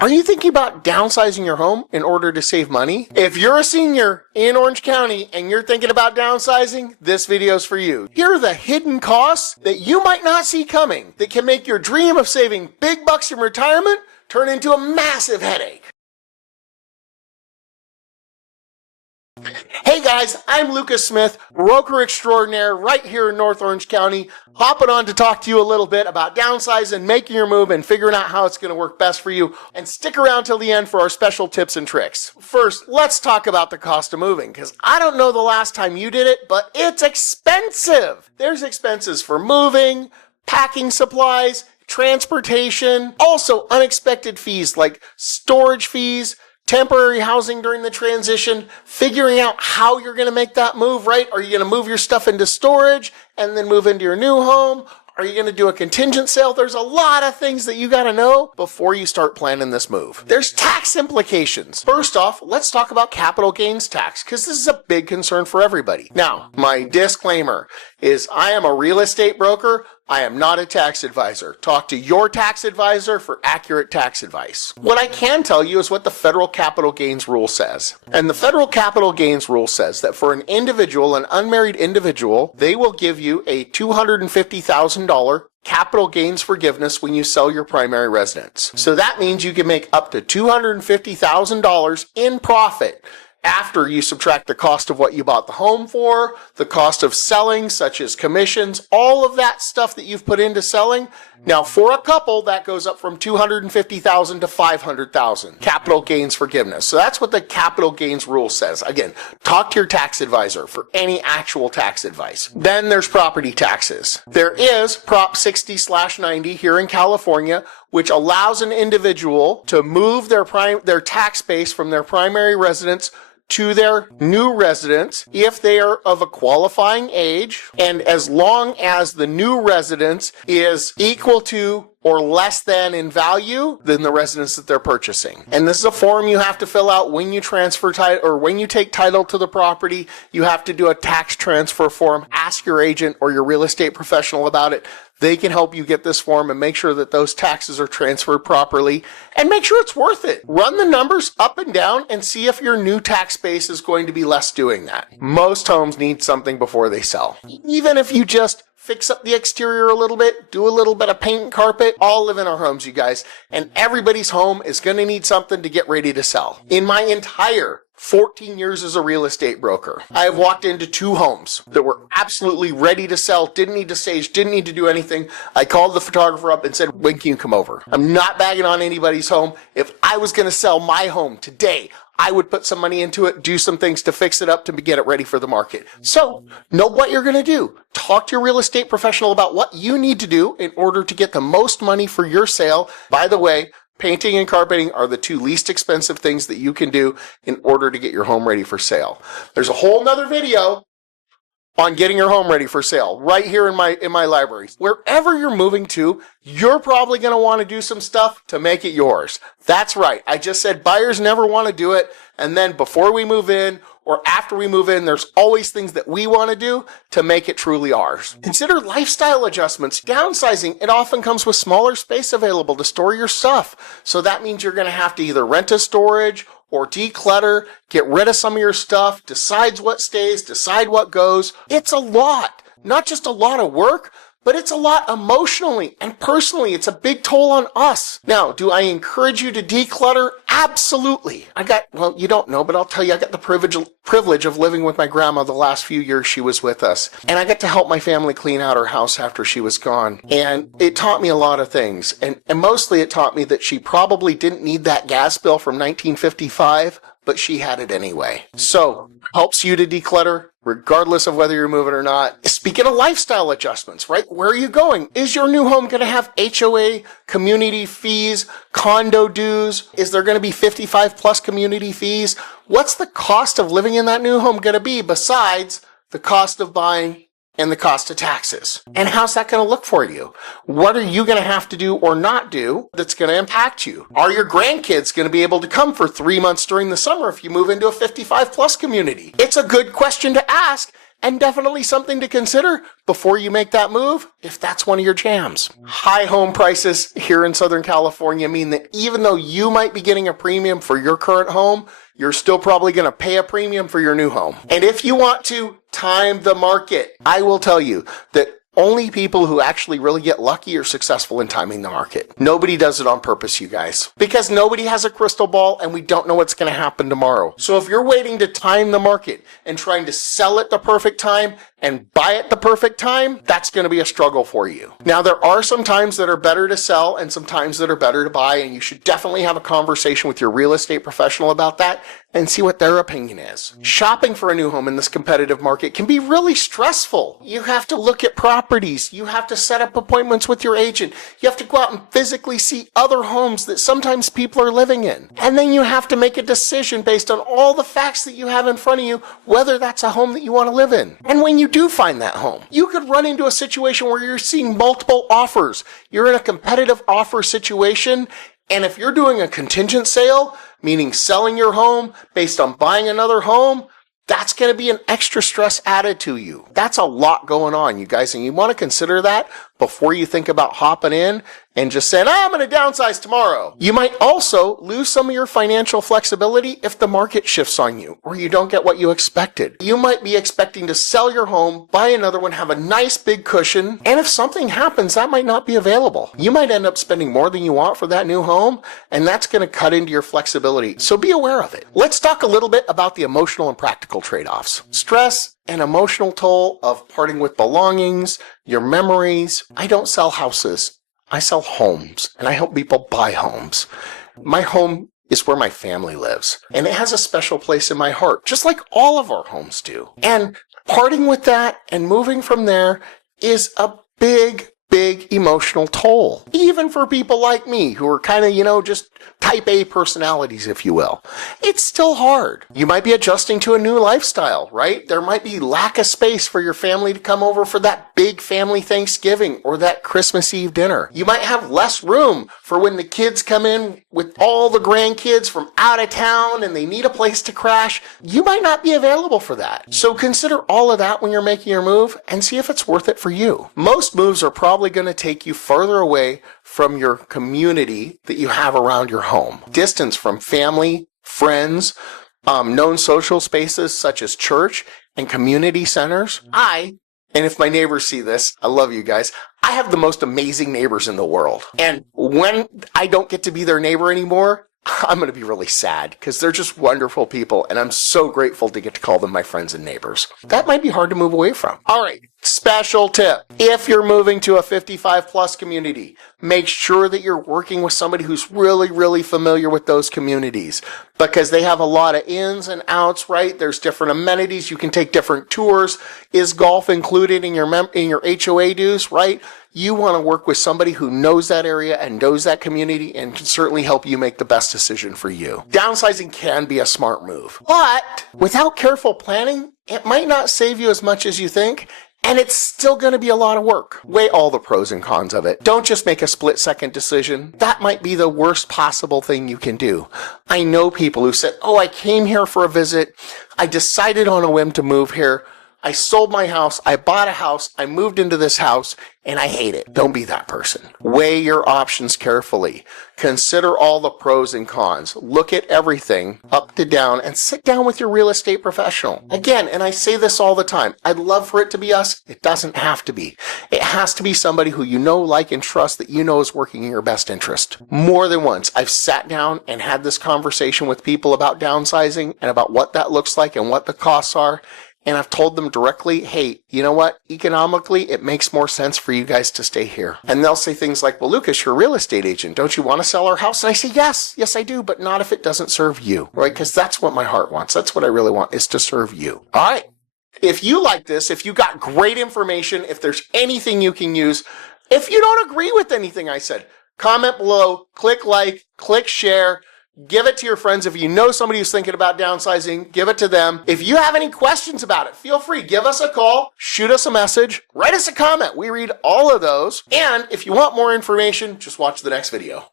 Are you thinking about downsizing your home in order to save money? If you're a senior in Orange County and you're thinking about downsizing, this video is for you. Here are the hidden costs that you might not see coming that can make your dream of saving big bucks in retirement turn into a massive headache. Hey guys, I'm Lucas Smith, broker extraordinaire right here in North Orange County, hopping on to talk to you a little bit about downsizing, making your move, and figuring out how it's going to work best for you. And stick around till the end for our special tips and tricks. First, let's talk about the cost of moving, because I don't know the last time you did it, but it's expensive. There's expenses for moving, packing supplies, transportation, also unexpected fees like storage fees, temporary housing during the transition, figuring out how you're going to make that move, right? Are you going to move your stuff into storage and then move into your new home? Are you going to do a contingent sale? There's a lot of things that you got to know before you start planning this move. There's tax implications. First off, let's talk about capital gains tax, because this is a big concern for everybody. Now, my disclaimer is I am a real estate broker. I am not a tax advisor. Talk to your tax advisor for accurate tax advice. What I can tell you is what the federal capital gains rule says. And the federal capital gains rule says that for an individual, an unmarried individual, they will give you a $250,000 capital gains forgiveness when you sell your primary residence. So that means you can make up to $250,000 in profit after you subtract the cost of what you bought the home for, the cost of selling, such as commissions, all of that stuff that you've put into selling. Now, for a couple, that goes up from $250,000 to $500,000 capital gains forgiveness. So that's what the capital gains rule says. Again, talk to your tax advisor for any actual tax advice. Then there's property taxes. There is Prop 60/90 here in California, which allows an individual to move their tax base from their primary residence to their new residence if they are of a qualifying age, and as long as the new residence is equal to or less than in value than the residence that they're purchasing. And this is a form you have to fill out when you transfer title, or when you take title to the property. You have to do a tax transfer form. Ask your agent or your real estate professional about it. They can help you get this form and make sure that those taxes are transferred properly, and make sure it's worth it. Run the numbers up and down and see if your new tax base is going to be less doing that. Most homes need something before they sell. Even if you just fix up the exterior a little bit, do a little bit of paint and carpet. All live in our homes, you guys, and everybody's home is going to need something to get ready to sell. In my entire 14 years as a real estate broker, I have walked into 2 homes that were absolutely ready to sell, didn't need to stage, didn't need to do anything. I called the photographer up and said, when can you come over? I'm not bagging on anybody's home. If I was going to sell my home today, I would put some money into it, do some things to fix it up to get it ready for the market. So know what you're going to do. Talk to your real estate professional about what you need to do in order to get the most money for your sale. By the way, painting and carpeting are the 2 least expensive things that you can do in order to get your home ready for sale. There's a whole nother video on getting your home ready for sale right here in my library. Wherever you're moving to, you're probably going to want to do some stuff to make it yours. That's right. I just said buyers never want to do it. And then before we move in or after we move in, there's always things that we want to do to make it truly ours. Consider lifestyle adjustments. Downsizing, it often comes with smaller space available to store your stuff. So that means you're going to have to either rent a storage or declutter, get rid of some of your stuff, decide what stays, decide what goes. It's a lot. Not just a lot of work, but it's a lot emotionally and personally. It's a big toll on us. Now, do I encourage you to declutter? Absolutely. You don't know, but I'll tell you, I got the privilege of living with my grandma the last few years she was with us. And I got to help my family clean out her house after she was gone. And it taught me a lot of things. And mostly it taught me that she probably didn't need that gas bill from 1955, but she had it anyway. So, helps you to declutter, regardless of whether you're moving or not. Speaking of lifestyle adjustments, right? Where are you going? Is your new home going to have HOA, community fees, condo dues? Is there going to be 55 plus community fees? What's the cost of living in that new home going to be besides the cost of buying and the cost of taxes? And how's that going to look for you? What are you going to have to do or not do that's going to impact you? Are your grandkids going to be able to come for 3 months during the summer if you move into a 55 plus community? It's a good question to ask, and definitely something to consider before you make that move if that's one of your jams. High home prices here in Southern California mean that even though you might be getting a premium for your current home, you're still probably going to pay a premium for your new home. And if you want to time the market, I will tell you that only people who actually really get lucky are successful in timing the market. Nobody does it on purpose, you guys, because nobody has a crystal ball and we don't know what's going to happen tomorrow. So if you're waiting to time the market and trying to sell at the perfect time and buy at the perfect time, that's going to be a struggle for you. Now, there are some times that are better to sell and some times that are better to buy, and you should definitely have a conversation with your real estate professional about that and see what their opinion is. Shopping for a new home in this competitive market can be really stressful. You have to look at properties. You have to set up appointments with your agent. You have to go out and physically see other homes that sometimes people are living in. And then you have to make a decision based on all the facts that you have in front of you, whether that's a home that you want to live in. And when you do find that home, you could run into a situation where you're seeing multiple offers. You're in a competitive offer situation, and if you're doing a contingent sale, meaning selling your home based on buying another home, that's going to be an extra stress added to you. That's a lot going on, you guys, and you want to consider that before you think about hopping in and just saying, I'm going to downsize tomorrow. You might also lose some of your financial flexibility if the market shifts on you or you don't get what you expected. You might be expecting to sell your home, buy another one, have a nice big cushion, and if something happens, that might not be available. You might end up spending more than you want for that new home, and that's going to cut into your flexibility. So be aware of it. Let's talk a little bit about the emotional and practical trade-offs. Stress and emotional toll of parting with belongings, your memories. I don't sell houses. I sell homes, and I help people buy homes. My home is where my family lives, and it has a special place in my heart, just like all of our homes do. And parting with that and moving from there is a big emotional toll, even for people like me who are kind of, just type A personalities, if you will. It's still hard. You might be adjusting to a new lifestyle, right? There might be lack of space for your family to come over for that big family Thanksgiving or that Christmas Eve dinner. You might have less room for when the kids come in with all the grandkids from out of town and they need a place to crash. You might not be available for that. So consider all of that when you're making your move and see if it's worth it for you. Most moves are probably going to take you further away from your community that you have around your home. Distance from family, friends, known social spaces such as church and community centers. And if my neighbors see this, I love you guys. I have the most amazing neighbors in the world. And when I don't get to be their neighbor anymore, I'm going to be really sad because they're just wonderful people, and I'm so grateful to get to call them my friends and neighbors. That might be hard to move away from. All right, special tip. If you're moving to a 55 plus community, make sure that you're working with somebody who's really familiar with those communities because they have a lot of ins and outs, right? There's different amenities. You can take different tours. Is golf included in your HOA dues, right? You want to work with somebody who knows that area and knows that community and can certainly help you make the best decision for you. Downsizing can be a smart move, but without careful planning, it might not save you as much as you think, and it's still going to be a lot of work. Weigh all the pros and cons of it. Don't just make a split-second decision. That might be the worst possible thing you can do. I know people who said, I came here for a visit. I decided on a whim to move here. I sold my house, I bought a house, I moved into this house, and I hate it. Don't be that person. Weigh your options carefully. Consider all the pros and cons. Look at everything up to down and sit down with your real estate professional. Again, and I say this all the time, I'd love for it to be us. It doesn't have to be. It has to be somebody who you know, like, and trust that you know is working in your best interest. More than once, I've sat down and had this conversation with people about downsizing and about what that looks like and what the costs are. And I've told them directly, hey, you know what? Economically, it makes more sense for you guys to stay here. And they'll say things like, well, Lucas, you're a real estate agent. Don't you want to sell our house? And I say, yes, I do, but not if it doesn't serve you, right? Because that's what my heart wants. That's what I really want, is to serve you. All right. If you like this, if you got great information, if there's anything you can use, if you don't agree with anything I said, comment below, click like, click share. Give it to your friends. If you know somebody who's thinking about downsizing, give it to them. If you have any questions about it, feel free. Give us a call, shoot us a message, write us a comment. We read all of those. And if you want more information, just watch the next video.